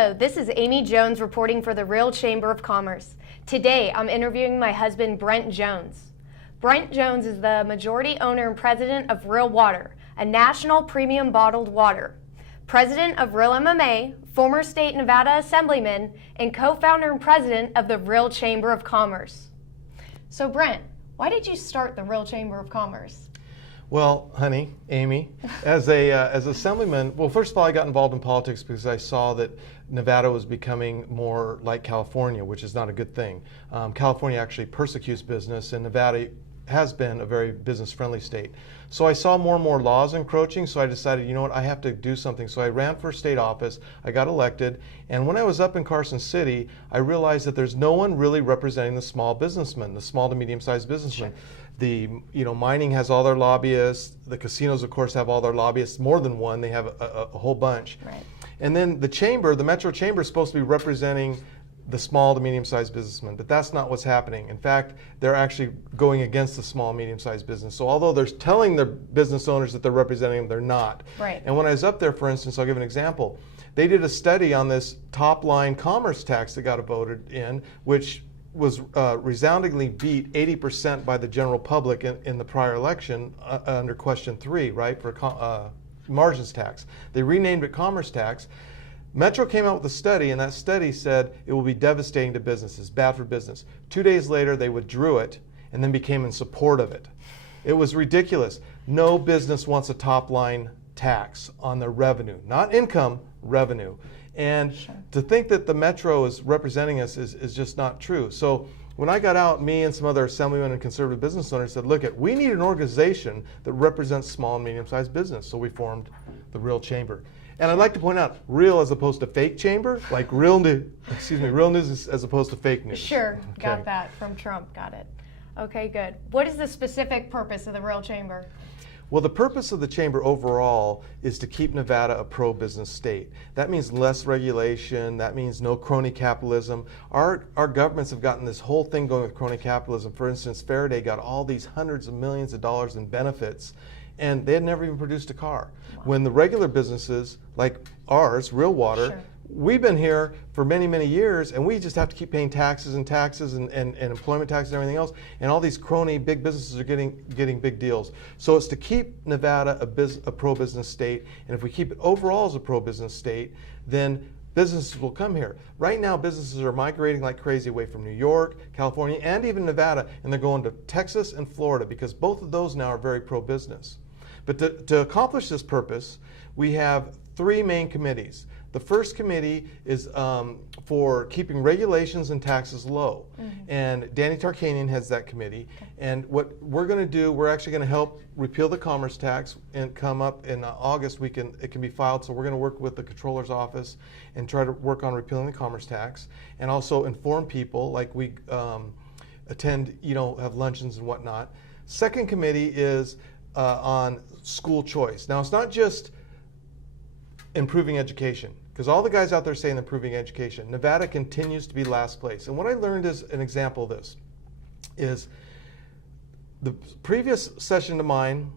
Hello, this is Aimee Jones reporting for the Real Chamber of Commerce. Today, I'm interviewing my husband, Brent Jones. Brent Jones is the majority owner and president of Real Water, a national premium bottled water. President of Real MMA, former state Nevada assemblyman, and co-founder and president of the Real Chamber of Commerce. So Brent, why did you start the Real Chamber of Commerce? Well, honey, Aimee, as assemblyman, well, first of all, I got involved in politics because I saw that Nevada was becoming more like California, which is not a good thing. California actually persecutes business, and Nevada has been a very business-friendly state. So I saw more and more laws encroaching, so I decided, you know what, I have to do something. So I ran for state office, I got elected, and when I was up in Carson City, I realized that there's no one really representing the small businessmen, the small to medium-sized businessmen. Sure. Mining has all their lobbyists, the casinos, of course, have all their lobbyists, more than one, they have a whole bunch. Right. And then the chamber, the Metro Chamber, is supposed to be representing the small to medium-sized businessmen, but that's not what's happening. In fact, they're actually going against the small, medium-sized business. So although they're telling their business owners that they're representing them, they're not. Right. And when I was up there, for instance, I'll give an example. They did a study on this top-line commerce tax that got voted in, which was resoundingly beat 80% by the general public in the prior election under question 3, right, for margins tax. They renamed it commerce tax. Metro came out with a study, and that study said it will be devastating to businesses, bad for business. 2 days later, they withdrew it and then became in support of it. It was ridiculous. No business wants a top-line tax on their revenue, not income, revenue. And sure. To think that the Metro is representing us is just not true. So when I got out, me and some other assemblymen and conservative business owners said, look, we need an organization that represents small and medium-sized business. So we formed the Real Chamber. And I'd like to point out, real as opposed to fake chamber, like real news as opposed to fake news. Sure, okay. Got that from Trump, got it. Okay, good. What is the specific purpose of the Real Chamber? Well, the purpose of the chamber overall is to keep Nevada a pro-business state. That means less regulation, that means no crony capitalism. Our governments have gotten this whole thing going with crony capitalism. For instance, Faraday got all these hundreds of millions of dollars in benefits, and they had never even produced a car. Wow. When the regular businesses, like ours, Real Water, sure. We've been here for many, many years, and we just have to keep paying taxes and employment taxes and everything else, and all these crony big businesses are getting big deals. So it's to keep Nevada a pro-business state, and if we keep it overall as a pro-business state, then businesses will come here. Right now, businesses are migrating like crazy away from New York, California, and even Nevada, and they're going to Texas and Florida because both of those now are very pro-business. But to accomplish this purpose, we have 3 main committees. The first committee is for keeping regulations and taxes low. Mm-hmm. And Danny Tarkanian heads that committee. Okay. And what we're going to do, we're actually going to help repeal the commerce tax and come up in August. It can be filed. So we're going to work with the Comptroller's office and try to work on repealing the commerce tax and also inform people, like we attend, have luncheons and whatnot. Second committee is on school choice. Now, it's not just improving education, because all the guys out there saying improving education. Nevada continues to be last place. And what I learned as an example of this is the previous session to mine,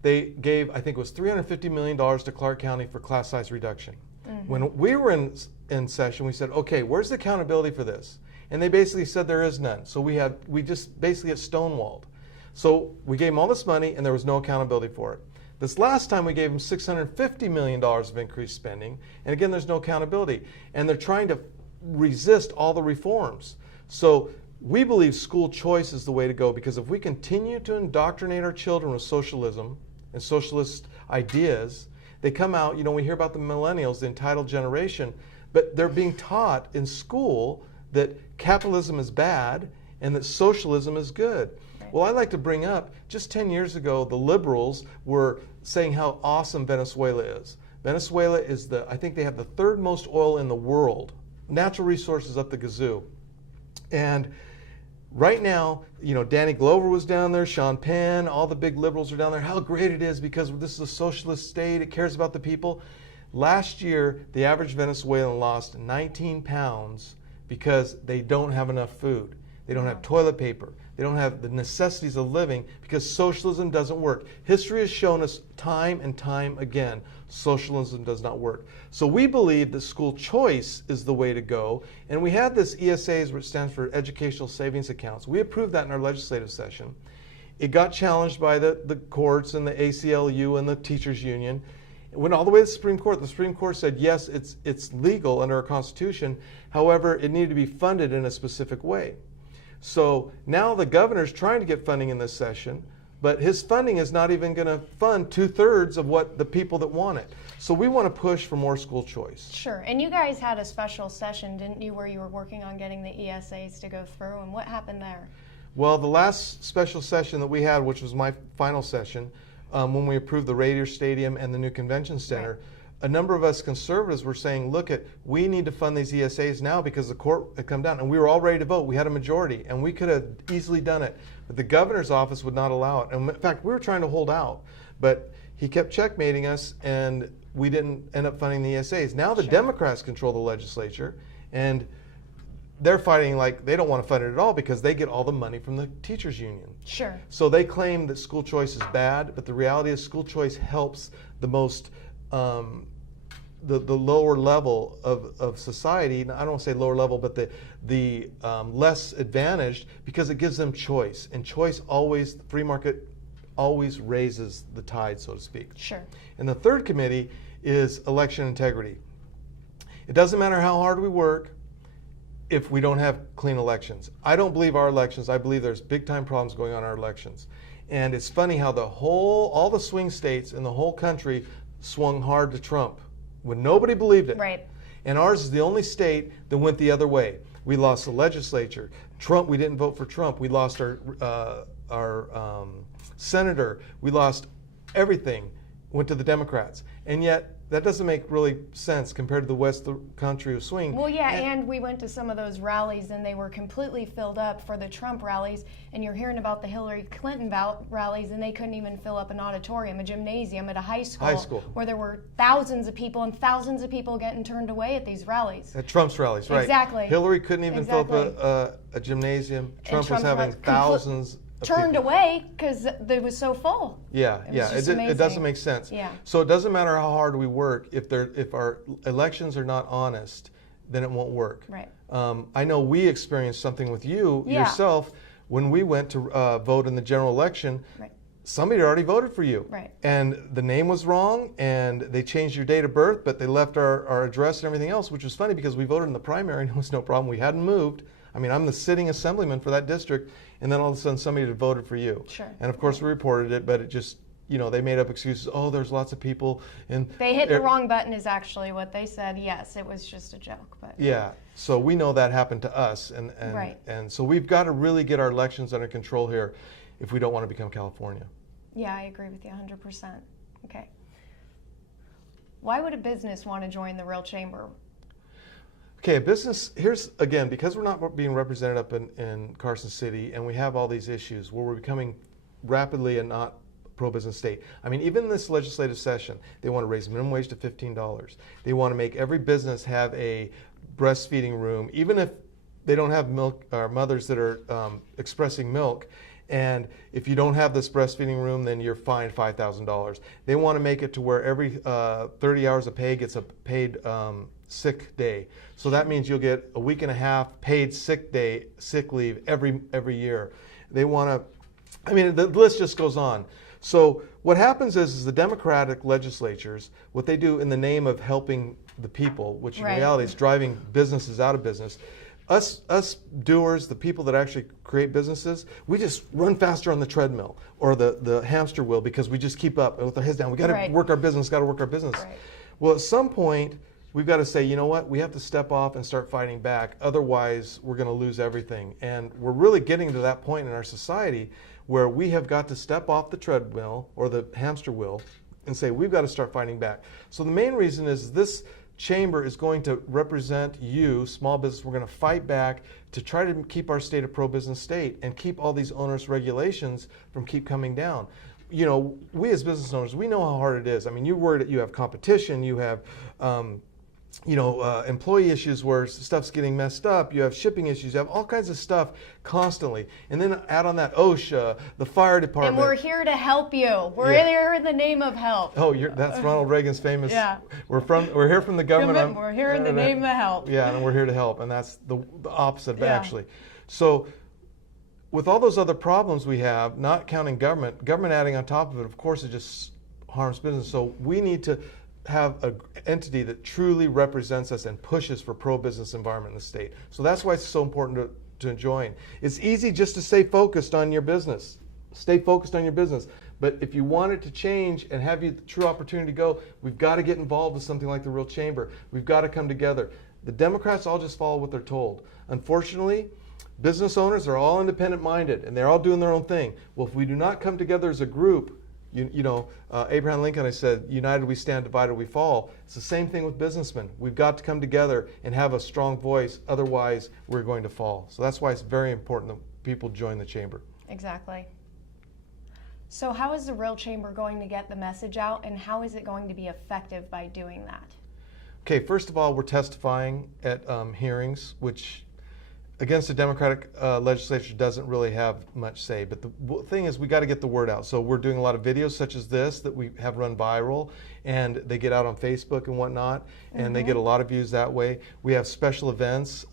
they gave, I think it was $350 million to Clark County for class size reduction. Mm-hmm. When we were in session, we said, okay, where's the accountability for this? And they basically said there is none. So we just basically get stonewalled. So we gave them all this money and there was no accountability for it. This last time we gave them $650 million of increased spending, and again, there's no accountability. And they're trying to resist all the reforms. So we believe school choice is the way to go, because if we continue to indoctrinate our children with socialism and socialist ideas, they come out, we hear about the millennials, the entitled generation, but they're being taught in school that capitalism is bad and that socialism is good. Well, I'd like to bring up, just 10 years ago, the liberals were saying how awesome Venezuela is. Venezuela is I think they have the 3rd most oil in the world, natural resources up the gazoo. And right now, Danny Glover was down there, Sean Penn, all the big liberals are down there, how great it is because this is a socialist state, it cares about the people. Last year, the average Venezuelan lost 19 pounds because they don't have enough food. They don't have toilet paper. They don't have the necessities of living because socialism doesn't work. History has shown us time and time again, socialism does not work. So we believe that school choice is the way to go. And we had this ESAs, which stands for Educational Savings Accounts. We approved that in our legislative session. It got challenged by the courts and the ACLU and the teachers union. It went all the way to the Supreme Court. The Supreme Court said, yes, it's legal under our Constitution. However, it needed to be funded in a specific way. So now the governor's trying to get funding in this session, but his funding is not even going to fund 2/3 of what the people that want it. So we want to push for more school choice. Sure. And you guys had a special session, didn't you, where you were working on getting the ESAs to go through, and what happened there? Well, the last special session that we had, which was my final session, when we approved the Raider Stadium and the new convention center, right, a number of us conservatives were saying, look, we need to fund these ESAs now because the court had come down, and we were all ready to vote. We had a majority, and we could have easily done it, but the governor's office would not allow it. And in fact, we were trying to hold out, but he kept checkmating us, and we didn't end up funding the ESAs. Now the Democrats control the legislature, and they're fighting like they don't want to fund it at all because they get all the money from the teachers union. Sure. So they claim that school choice is bad, but the reality is school choice helps the most the lower level of society. I don't want to say lower level, but the less advantaged, because it gives them choice, and choice always, the free market always raises the tide, so to speak. Sure. And the third committee is election integrity. It doesn't matter how hard we work if we don't have clean elections. I don't believe our elections. I believe there's big time problems going on in our elections. And it's funny how all the swing states in the whole country swung hard to Trump when nobody believed it. Right. And ours is the only state that went the other way. We lost the legislature. Trump, we didn't vote for Trump. We lost our senator. We lost everything, went to the Democrats. And yet, that doesn't make really sense compared to the West of the country of swing. Well, yeah, and we went to some of those rallies, and they were completely filled up for the Trump rallies, and you're hearing about the Hillary Clinton rallies, and they couldn't even fill up an auditorium, a gymnasium at a high school where there were thousands of people and thousands of people getting turned away at these rallies. At Trump's rallies, right. Exactly. Hillary couldn't even fill up a gymnasium. Trump was having thousands turned away because it was so full. Yeah, it doesn't make sense. Yeah. So it doesn't matter how hard we work, if our elections are not honest, then it won't work. Right. I know we experienced something with you yourself when we went to vote in the general election. Right. Somebody had already voted for you. Right. And the name was wrong, and they changed your date of birth, but they left our address and everything else, which was funny because we voted in the primary and it was no problem. We hadn't moved. I mean, I'm the sitting assemblyman for that district, and then all of a sudden somebody had voted for you. Sure. And of course we reported it, but it just, they made up excuses. Oh, there's lots of people. And they hit the wrong button is actually what they said. Yes, it was just a joke. But yeah, so we know that happened to us. And so we've got to really get our elections under control here if we don't want to become California. Yeah, I agree with you 100%. Okay. Why would a business want to join the Real Chamber? Okay, a business, here's, again, because we're not being represented up in Carson City, and we have all these issues where we're becoming rapidly a not pro-business state. I mean, even in this legislative session, they want to raise minimum wage to $15. They want to make every business have a breastfeeding room, even if they don't have milk or mothers that are expressing milk. And if you don't have this breastfeeding room, then you're fined $5,000. They want to make it to where every 30 hours of pay gets a paid sick day. So that means you'll get a week and a half paid sick leave every year. They want to, the list just goes on. So what happens is the Democratic legislatures, what they do in the name of helping the people, which in reality is driving businesses out of business, us doers, the people that actually create businesses, we just run faster on the treadmill or the hamster wheel because we just keep up with our heads down. We got to work our business, Right. Well, at some point, we've got to say, you know what, we have to step off and start fighting back. Otherwise, we're going to lose everything. And we're really getting to that point in our society where we have got to step off the treadmill or the hamster wheel and say, we've got to start fighting back. So the main reason is this chamber is going to represent you, small business. We're going to fight back to try to keep our state a pro-business state and keep all these onerous regulations from keep coming down. We as business owners, we know how hard it is. I mean, you're worried that you have competition, you have employee issues where stuff's getting messed up. You have shipping issues. You have all kinds of stuff constantly. And then add on that OSHA, the fire department. And we're here to help you. We're here in the name of help. Oh, that's Ronald Reagan's famous. Yeah. We're here from the government. We're here in the name of help. Yeah, and we're here to help. And that's the opposite, actually. So with all those other problems we have, not counting government adding on top of it, of course, it just harms business. So we need to have an entity that truly represents us and pushes for pro-business environment in the state. So that's why it's so important to join. It's easy just to stay focused on your business. Stay focused on your business. But if you want it to change and have you the true opportunity to go, we've got to get involved with something like the Real Chamber. We've got to come together. The Democrats all just follow what they're told. Unfortunately, business owners are all independent-minded and they're all doing their own thing. Well, if we do not come together as a group, Abraham Lincoln, I said, united we stand, divided we fall. It's the same thing with businessmen. We've got to come together and have a strong voice, otherwise we're going to fall. So that's why it's very important that people join the chamber. Exactly. So how is the Real Chamber going to get the message out, and how is it going to be effective by doing that? Okay, first of all, we're testifying at hearings, which against the Democratic legislature doesn't really have much say. But the thing is, we got to get the word out. So we're doing a lot of videos such as this that we have run viral, and they get out on Facebook and whatnot, and they get a lot of views that way. We have special events.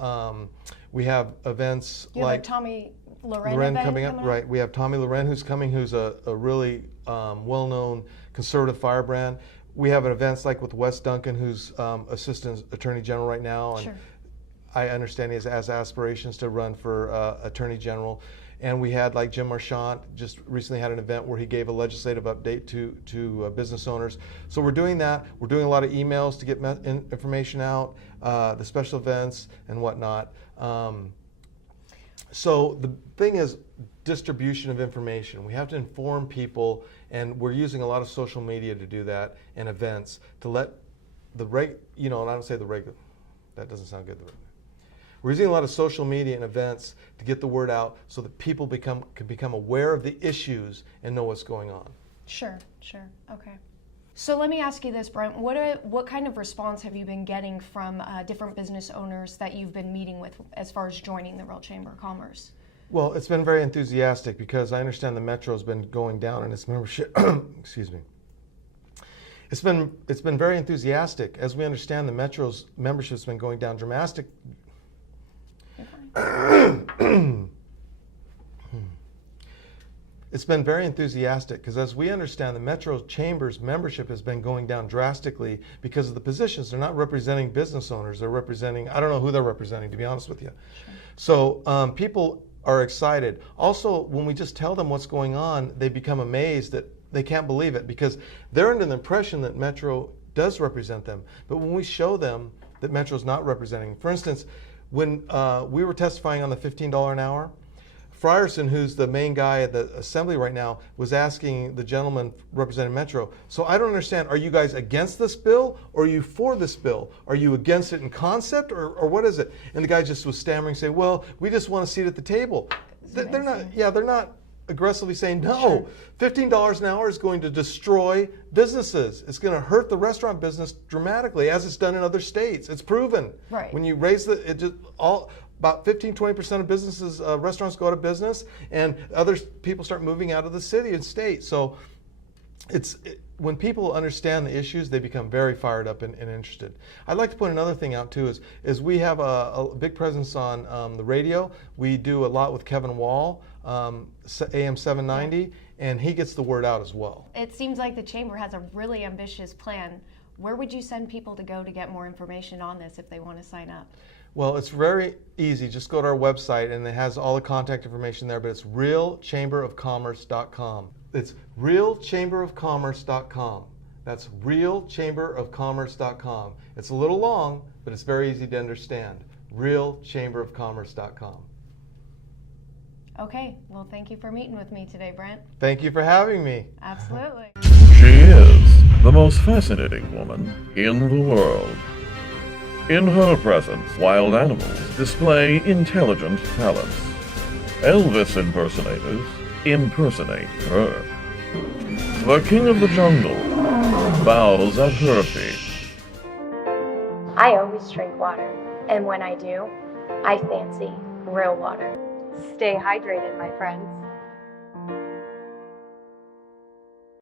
We have events like Tommy Loren coming up. Right. We have Tommy Loren who's coming, who's a really well-known conservative firebrand. We have events like with Wes Duncan, who's Assistant Attorney General right now. And sure. I understand he has aspirations to run for Attorney General. And we had like Jim Marchant just recently had an event where he gave a legislative update to business owners. So we're doing that. We're doing a lot of emails to get information out, the special events and whatnot. So the thing is distribution of information. We have to inform people, and we're using a lot of social media to do that, and events to let the and I don't say the regular, that doesn't sound good. We're using a lot of social media and events to get the word out so that people can become aware of the issues and know what's going on. Sure. Okay. So let me ask you this, Brent. What kind of response have you been getting from different business owners that you've been meeting with as far as joining the Real Chamber of Commerce? Well, it's been very enthusiastic because I understand the Metro's been going down in its membership. Excuse me. It's been very enthusiastic. As we understand, the Metro's membership's been going down dramatically. It's been very enthusiastic because, as we understand, the Metro Chamber's membership has been going down drastically because of the positions. They're not representing business owners. They're representing, I don't know who they're representing, to be honest with you. Sure. So people are excited. Also, when we just tell them what's going on, they become amazed that they can't believe it because they're under the impression that Metro does represent them. But when we show them that Metro's not representing, for instance, when we were testifying on the $15 an hour, Frierson, who's the main guy at the assembly right now, was asking the gentleman representing Metro, so I don't understand, are you guys against this bill or are you for this bill? Are you against it in concept or what is it? And the guy just was stammering, saying, well, we just want a seat at the table. They're not aggressively saying, no, sure. $15 an hour is going to destroy businesses. It's going to hurt the restaurant business dramatically, as it's done in other states. It's proven. Right. When you raise about 15-20% of businesses, restaurants go out of business, and other people start moving out of the city and state. So when people understand the issues, they become very fired up and interested. I'd like to point another thing out too, is we have a big presence on the radio. We do a lot with Kevin Wall, AM 790, and he gets the word out as well. It seems like the Chamber has a really ambitious plan. Where would you send people to go to get more information on this if they want to sign up? Well, it's very easy. Just go to our website, and it has all the contact information there, but it's realchamberofcommerce.com. It's realchamberofcommerce.com. That's realchamberofcommerce.com. It's a little long, but it's very easy to understand. realchamberofcommerce.com. Okay, well, thank you for meeting with me today, Brent. Thank you for having me. Absolutely. She is the most fascinating woman in the world. In her presence, wild animals display intelligent talents. Elvis impersonators impersonate her. The king of the jungle bows at her feet. I always drink water, and when I do, I fancy real water. Stay hydrated, my friends.